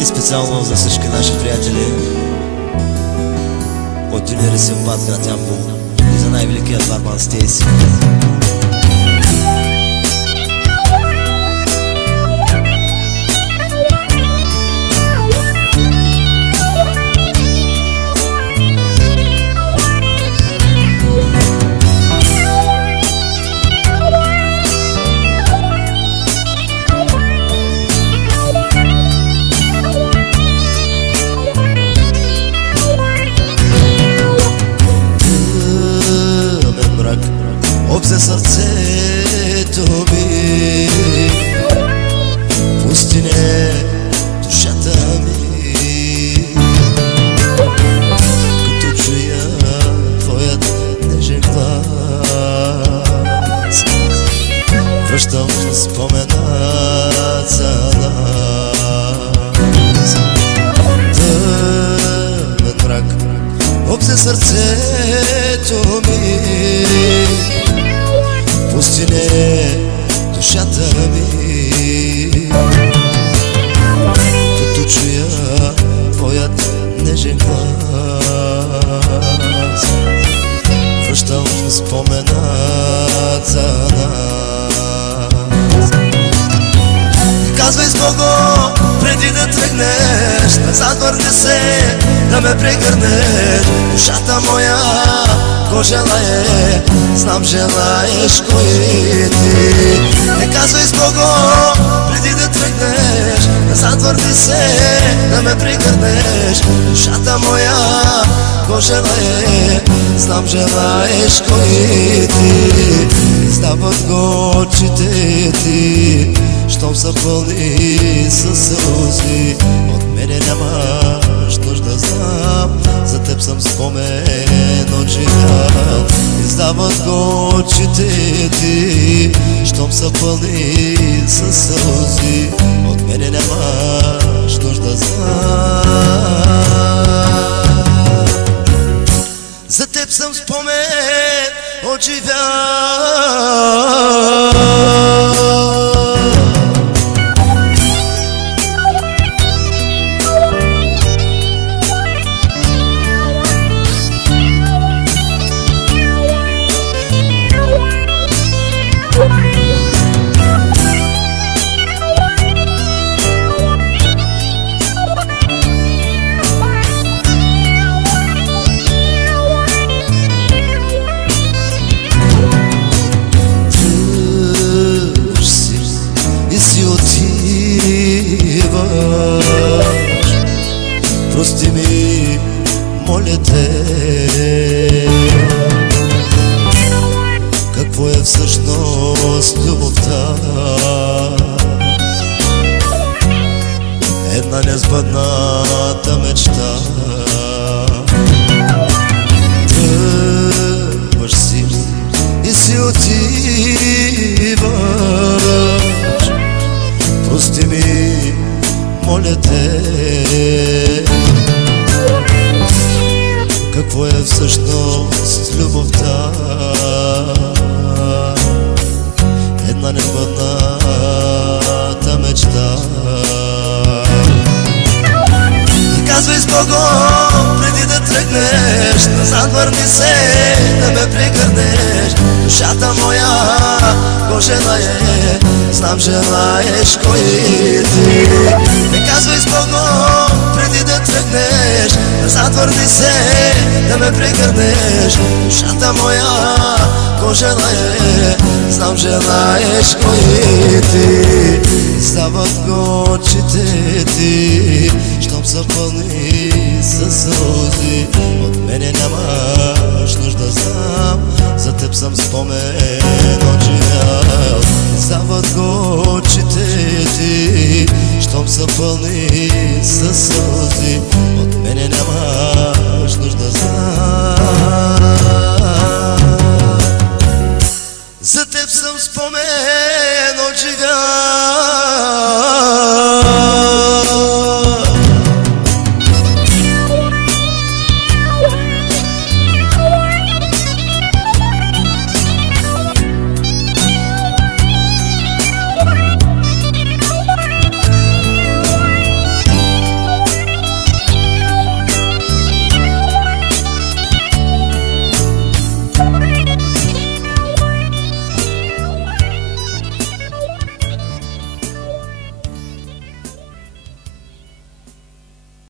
И специално за всички наши приятели от Дюнери Симпат, град Ямбол, и за най-великият барман Стейси. Обзе сърцето ми, пустине душата ми, като чуя твоят нежен глас, връщам спомена за нас. Тъмен мрак обзе сърцето ми, пустине душата ми, като чуя твоят нежен глас, връщам спомена за нас. Казвай с Бого преди да тръгнеш, назад върни се да ме прегърнеш. Душата моя го желае, знам желаеш кой ти. Не казвай с Бого преди да тръгнеш, назад върни се да ме прегърнеш. Душата моя го желае, знам желаеш кой ти. Издават го очите ти, щом са пълни със сълзи. От мене нямаш нужда, знам, за теб съм спомен от живял. Издават го очите ти, щом са пълни със сълзи. От мене нямаш нужда, знам, за теб съм спомен от живял. Прости ми, моля те, какво е всъщност любовта? Една несбъдната мечта. Тръгваш си и си отиваш. Прости ми, моля те, какво е всъщност любовта? Една небъдната мечта. И казвай с Бого преди да тръгнеш, назад върни се да ме прегърнеш. Душата моя го желае, знам желаеш кой ти. Не казвай с Бого преди да тръгнеш, назад върни се да ме прегърнеш. Душата моя го желае, знам желаеш кой ти. Издават го очите ти, щом са пълни със сълзи. От мене нямаш нужда, знам, за теб съм спомен от живял. Издават го очите ти, щом са пълни със сълзи. От мене нямаш нужда,